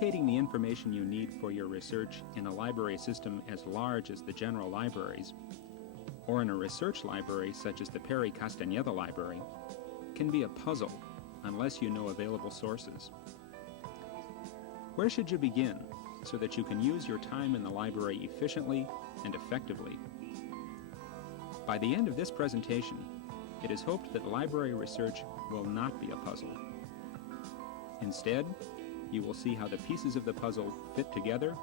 Locating the information you need for your research in a library system as large as the general libraries, or in a research library such as the Perry Castaneda Library, can be a puzzle unless you know available sources. Where should you begin so that you can use your time in the library efficiently and effectively? By the end of this presentation, it is hoped that library research will not be a puzzle. Instead, you will see how the pieces of the puzzle fit together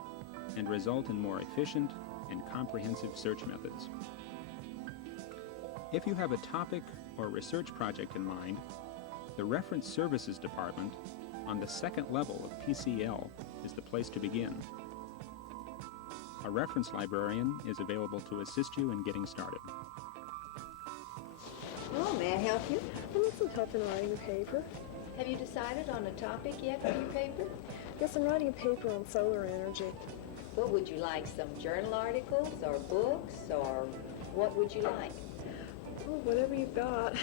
and result in more efficient and comprehensive search methods. If you have a topic or research project in mind, the Reference Services Department on the second level of PCL is the place to begin. A reference librarian is available to assist you in getting started. Hello, may I help you? I need some help in writing a paper. Have you decided on a topic yet for your paper? Yes, I'm writing a paper on solar energy. What would you like, some journal articles or books, or what would you like? Oh, whatever you've got.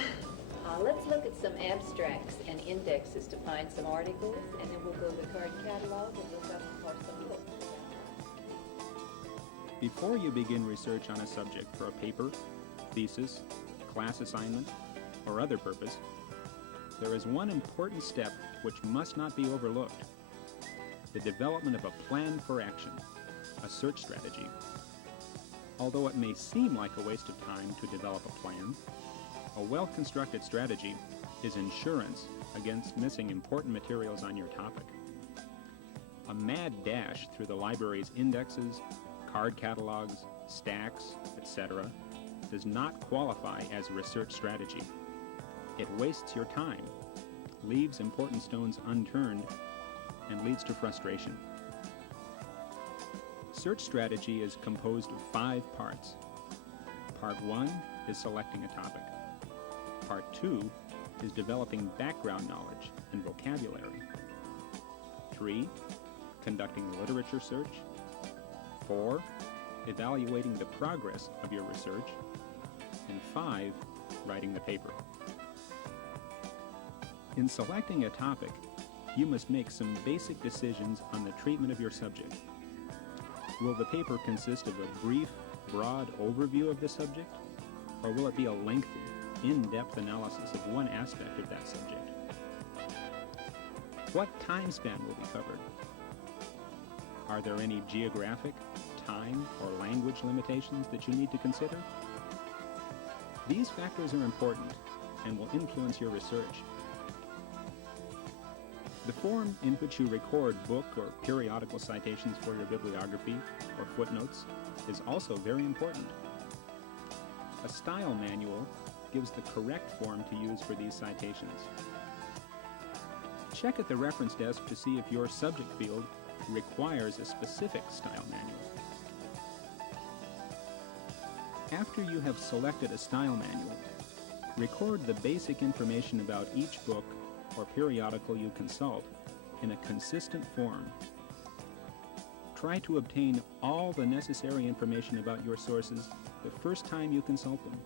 Let's look at some abstracts and indexes to find some articles, and then we'll go to the card catalog and look up for some books. Before you begin research on a subject for a paper, thesis, class assignment, or other purpose, there is one important step which must not be overlooked: the development of a plan for action, a search strategy. Although it may seem like a waste of time to develop a plan, a well-constructed strategy is insurance against missing important materials on your topic. A mad dash through the library's indexes, card catalogs, stacks, etc. does not qualify as a research strategy. It wastes your time, leaves important stones unturned, and leads to frustration. Search strategy is composed of 5 parts. Part 1 is selecting a topic. Part 2 is developing background knowledge and vocabulary. 3, conducting literature search. 4, evaluating the progress of your research. And 5, writing the paper. In selecting a topic, you must make some basic decisions on the treatment of your subject. Will the paper consist of a brief, broad overview of the subject, or will it be a lengthy, in-depth analysis of one aspect of that subject? What time span will be covered? Are there any geographic, time, or language limitations that you need to consider? These factors are important and will influence your research. The form in which you record book or periodical citations for your bibliography or footnotes is also very important. A style manual gives the correct form to use for these citations. Check at the reference desk to see if your subject field requires a specific style manual. After you have selected a style manual, record the basic information about each book or periodical you consult in a consistent form. Try to obtain all the necessary information about your sources the first time you consult them.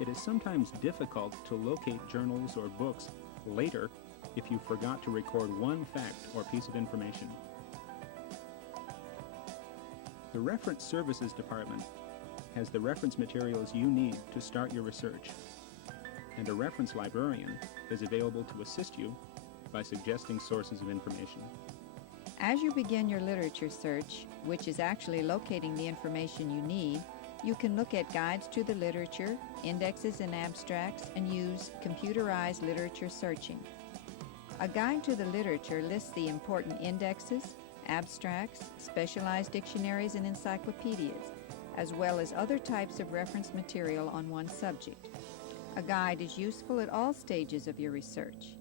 It is sometimes difficult to locate journals or books later if you forgot to record one fact or piece of information. The Reference Services Department has the reference materials you need to start your research, and a reference librarian is available to assist you by suggesting sources of information. As you begin your literature search, which is actually locating the information you need, you can look at guides to the literature, indexes and abstracts, and use computerized literature searching. A guide to the literature lists the important indexes, abstracts, specialized dictionaries and encyclopedias, as well as other types of reference material on one subject. A guide is useful at all stages of your research.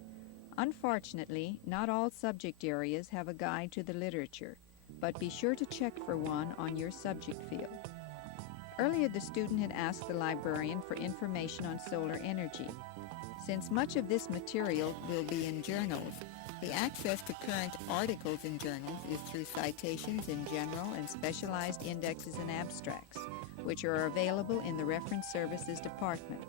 Unfortunately, not all subject areas have a guide to the literature, but be sure to check for one on your subject field. Earlier, the student had asked the librarian for information on solar energy. Since much of this material will be in journals, the access to current articles in journals is through citations in general and specialized indexes and abstracts, which are available in the Reference Services Department.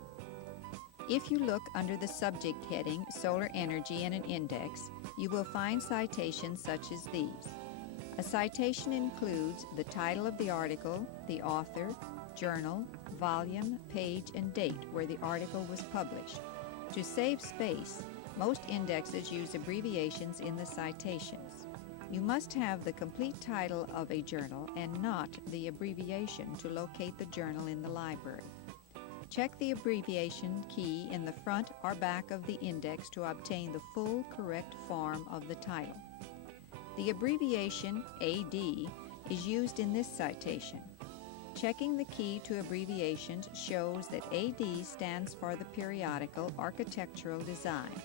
If you look under the subject heading Solar Energy in an Index, you will find citations such as these. A citation includes the title of the article, the author, journal, volume, page, and date where the article was published. To save space, most indexes use abbreviations in the citations. You must have the complete title of a journal and not the abbreviation to locate the journal in the library. Check the abbreviation key in the front or back of the index to obtain the full correct form of the title. The abbreviation AD is used in this citation. Checking the key to abbreviations shows that AD stands for the periodical architectural design.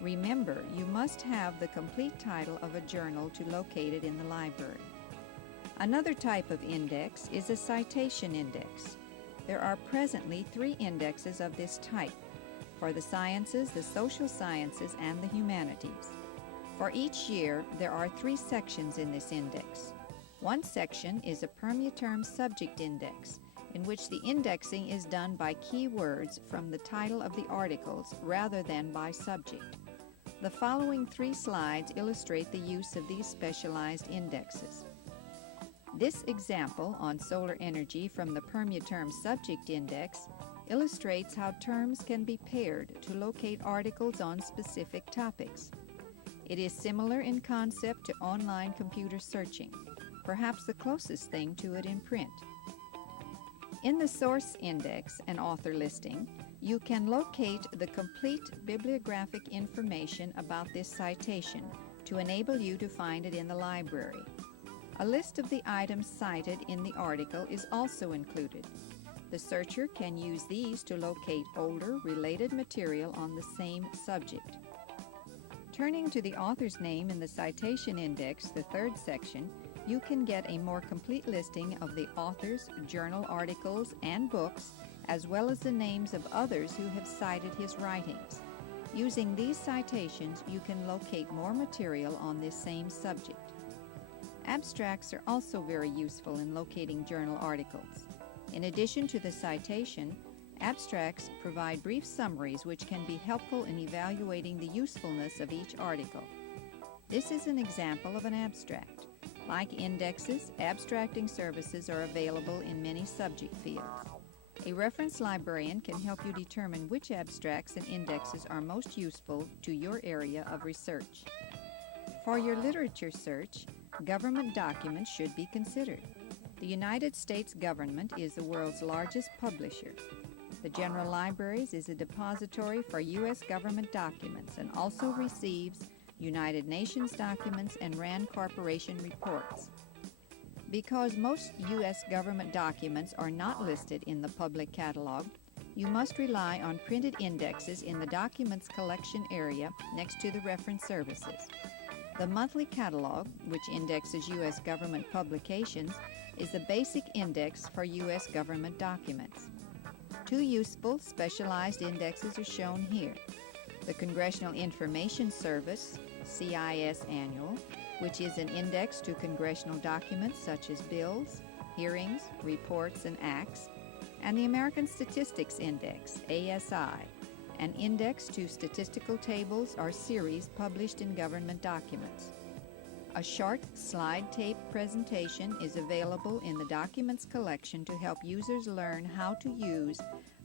Remember, you must have the complete title of a journal to locate it in the library. Another type of index is a citation index. There are presently 3 indexes of this type: for the sciences, the social sciences, and the humanities. For each year, there are 3 sections in this index. One section is a permuterm subject index, in which the indexing is done by keywords from the title of the articles rather than by subject. The following 3 slides illustrate the use of these specialized indexes. This example on solar energy from the permuterm subject index illustrates how terms can be paired to locate articles on specific topics. It is similar in concept to online computer searching, perhaps the closest thing to it in print. In the source index and author listing, you can locate the complete bibliographic information about this citation to enable you to find it in the library. A list of the items cited in the article is also included. The searcher can use these to locate older, related material on the same subject. Turning to the author's name in the citation index, the 3rd section, you can get a more complete listing of the authors, journal articles, and books, as well as the names of others who have cited his writings. Using these citations, you can locate more material on this same subject. Abstracts are also very useful in locating journal articles. In addition to the citation, abstracts provide brief summaries which can be helpful in evaluating the usefulness of each article. This is an example of an abstract. Like indexes, abstracting services are available in many subject fields. A reference librarian can help you determine which abstracts and indexes are most useful to your area of research. For your literature search, government documents should be considered. The United States government is the world's largest publisher. The General Libraries is a depository for U.S. government documents and also receives United Nations documents and RAND Corporation reports. Because most U.S. government documents are not listed in the public catalog, you must rely on printed indexes in the documents collection area next to the reference services. The monthly catalog, which indexes U.S. government publications, is the basic index for U.S. government documents. 2 useful specialized indexes are shown here. The Congressional Information Service, CIS Annual, which is an index to congressional documents such as bills, hearings, reports, and acts, and the American Statistics Index, ASI, an index to statistical tables or series published in government documents. A short slide tape presentation is available in the documents collection to help users learn how to use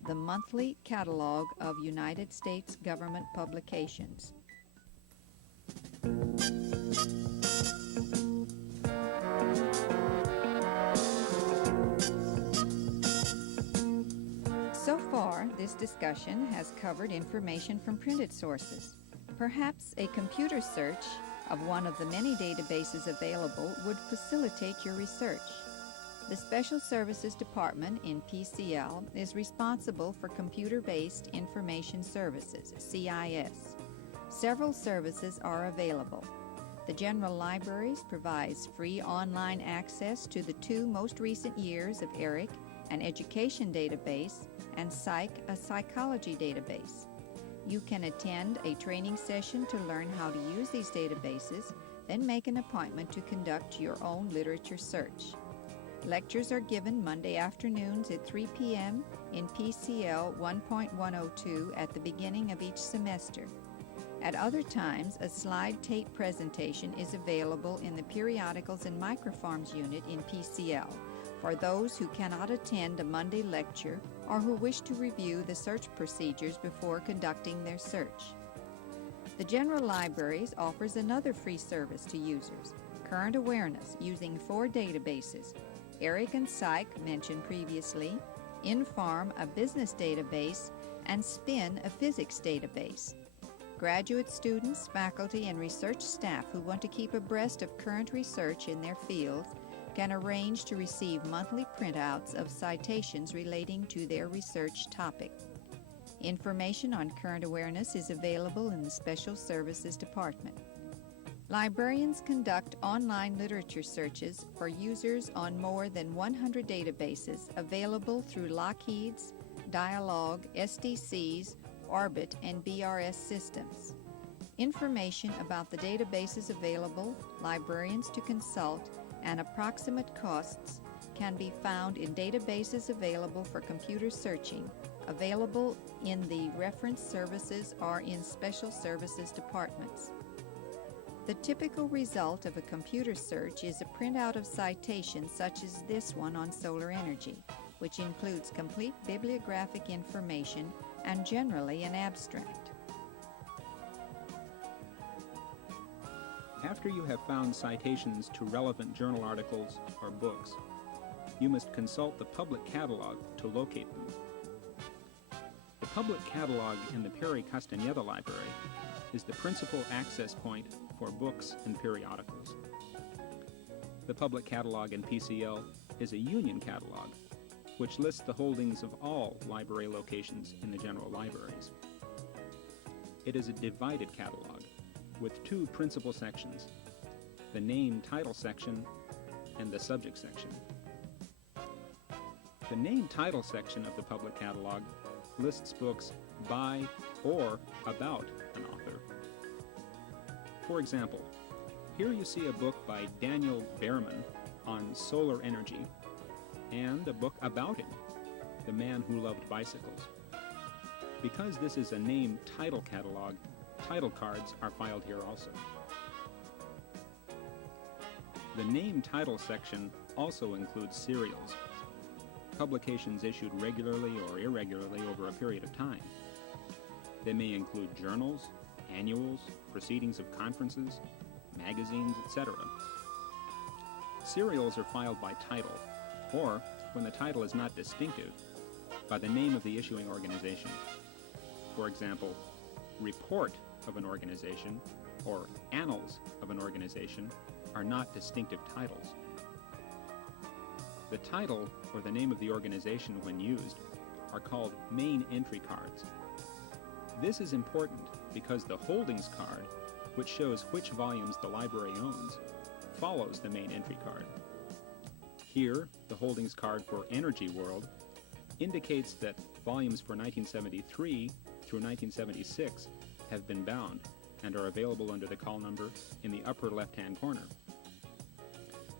the monthly catalog of United States government publications. So far, this discussion has covered information from printed sources. Perhaps a computer search of one of the many databases available would facilitate your research. The Special Services Department in PCL is responsible for Computer-Based Information Services, CIS. Several services are available. The General Libraries provides free online access to the 2 most recent years of ERIC, an education database, and Psych, a psychology database. You can attend a training session to learn how to use these databases, then make an appointment to conduct your own literature search. Lectures are given Monday afternoons at 3 p.m. in PCL 1.102 at the beginning of each semester. At other times, a slide tape presentation is available in the Periodicals and Microforms unit in PCL for those who cannot attend a Monday lecture or who wish to review the search procedures before conducting their search. The General Libraries offers another free service to users, Current Awareness, using 4 databases: ERIC and Psych, mentioned previously, Inform, a business database, and SPIN, a physics database. Graduate students, faculty, and research staff who want to keep abreast of current research in their fields can arrange to receive monthly printouts of citations relating to their research topic. Information on Current Awareness is available in the Special Services Department. Librarians conduct online literature searches for users on more than 100 databases available through Lockheed's, Dialog, SDC's, Orbit, and BRS systems. Information about the databases available, librarians to consult, and approximate costs can be found in databases available for computer searching, available in the reference services or in special services departments. The typical result of a computer search is a printout of citations such as this one on solar energy, which includes complete bibliographic information and generally an abstract. After you have found citations to relevant journal articles or books, you must consult the public catalog to locate them. The public catalog in the Perry Castaneda Library is the principal access point for books and periodicals. The public catalog in PCL is a union catalog, which lists the holdings of all library locations in the general libraries. It is a divided catalog with 2 principal sections, the name title section and the subject section. The name title section of the public catalog lists books by or about an author. For example, here you see a book by Daniel Behrman on solar energy and a book about him, The Man Who Loved Bicycles. Because this is a name title catalog, title cards are filed here also. The name title section also includes serials, publications issued regularly or irregularly over a period of time. They may include journals, annuals, proceedings of conferences, magazines, etc. Serials are filed by title, or, when the title is not distinctive, by the name of the issuing organization. For example, Report of an organization or Annals of an organization are not distinctive titles. The title or the name of the organization when used are called main entry cards. This is important because the holdings card, which shows which volumes the library owns, follows the main entry card. Here, the holdings card for Energy World indicates that volumes for 1973 through 1976 have been bound and are available under the call number in the upper left-hand corner.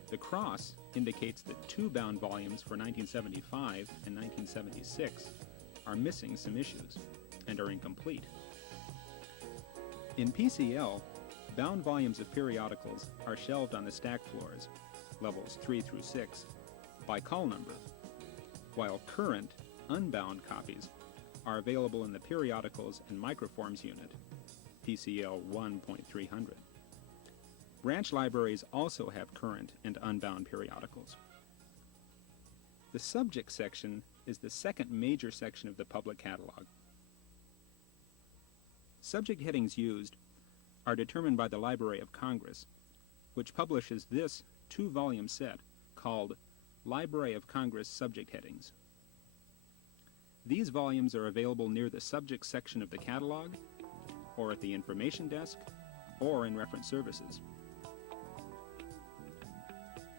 The cross indicates that 2 bound volumes for 1975 and 1976 are missing some issues and are incomplete. In PCL, bound volumes of periodicals are shelved on the stack floors, levels 3 through 6, by call number, while current, unbound copies are available in the Periodicals and Microforms unit, PCL 1.300. Branch libraries also have current and unbound periodicals. The subject section is the second major section of the public catalog. Subject headings used are determined by the Library of Congress, which publishes this 2-volume set called Library of Congress Subject Headings. These volumes are available near the subject section of the catalog, or at the information desk, or in reference services.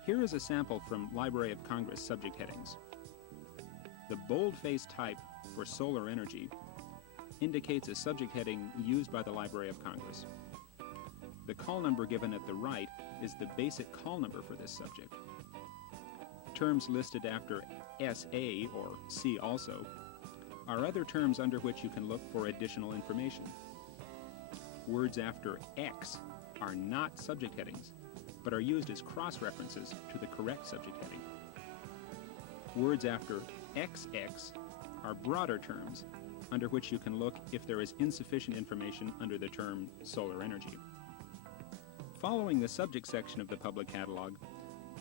Here is a sample from Library of Congress subject headings. The boldface type for solar energy indicates a subject heading used by the Library of Congress. The call number given at the right is the basic call number for this subject. terms listed after SA or See Also are other terms under which you can look for additional information. Words after X are not subject headings, but are used as cross-references to the correct subject heading. Words after XX are broader terms under which you can look if there is insufficient information under the term solar energy. Following the subject section of the public catalog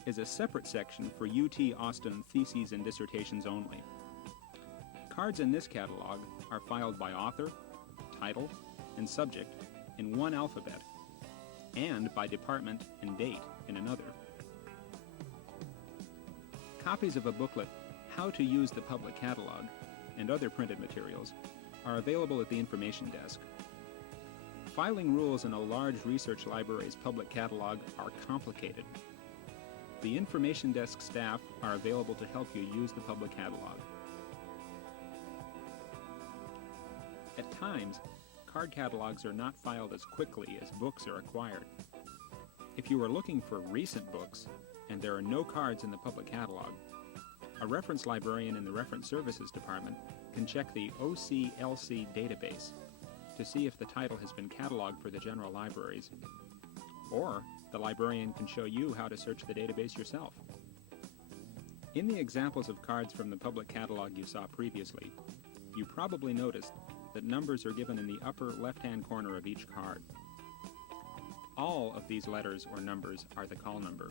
is a separate section for UT Austin theses and dissertations only. Cards in this catalog are filed by author, title, and subject in one alphabet, and by department and date in another. Copies of a booklet, How to Use the Public Catalog, and other printed materials are available at the information desk. Filing rules in a large research library's public catalog are complicated. The information desk staff are available to help you use the public catalog. At times, card catalogs are not filed as quickly as books are acquired. If you are looking for recent books and there are no cards in the public catalog, a reference librarian in the Reference Services Department can check the OCLC database to see if the title has been cataloged for the general libraries. Or the librarian can show you how to search the database yourself. In the examples of cards from the public catalog you saw previously, you probably noticed that numbers are given in the upper left-hand corner of each card. All of these letters or numbers are the call number.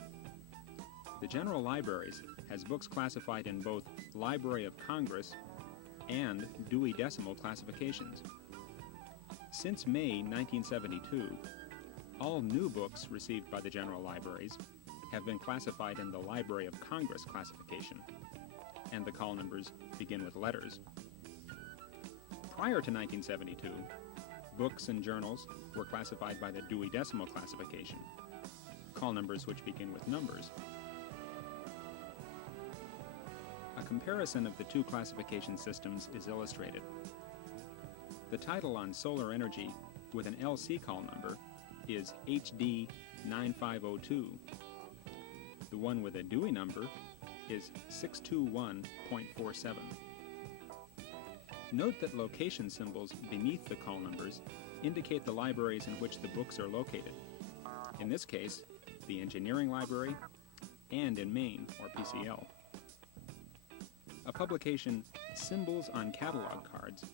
The General Libraries has books classified in both Library of Congress and Dewey Decimal classifications. Since May 1972, all new books received by the General Libraries have been classified in the Library of Congress classification, and the call numbers begin with letters. Prior to 1972, books and journals were classified by the Dewey Decimal classification, call numbers which begin with numbers. A comparison of the two classification systems is illustrated. The title on solar energy with an LC call number is HD 9502. The one with a Dewey number is 621.47. Note that location symbols beneath the call numbers indicate the libraries in which the books are located. In this case, the Engineering Library and in Maine, or PCL. A publication, Symbols on Catalog Cards,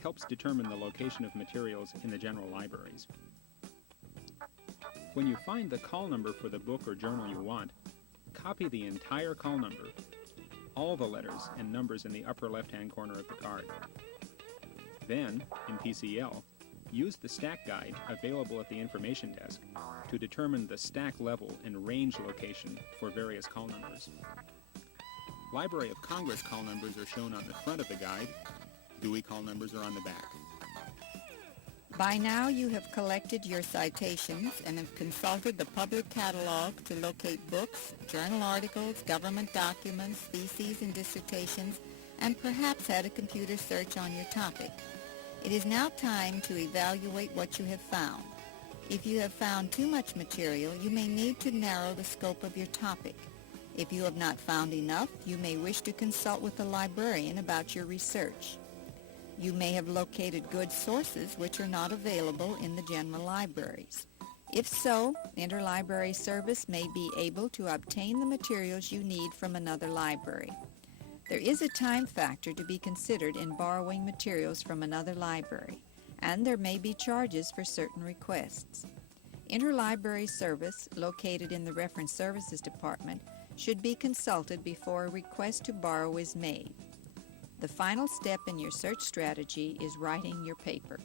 helps determine the location of materials in the general libraries. When you find the call number for the book or journal you want, copy the entire call number, all the letters and numbers in the upper left-hand corner of the card. Then, in PCL, use the stack guide available at the information desk to determine the stack level and range location for various call numbers. Library of Congress call numbers are shown on the front of the guide. Dewey call numbers are on the back. By now you have collected your citations and have consulted the public catalog to locate books, journal articles, government documents, theses and dissertations, and perhaps had a computer search on your topic. It is now time to evaluate what you have found. If you have found too much material, you may need to narrow the scope of your topic. If you have not found enough, you may wish to consult with a librarian about your research. You may have located good sources which are not available in the general libraries. If so, interlibrary service may be able to obtain the materials you need from another library. There is a time factor to be considered in borrowing materials from another library, and there may be charges for certain requests. Interlibrary service, located in the Reference Services Department, should be consulted before a request to borrow is made. The final step in your search strategy is writing your paper.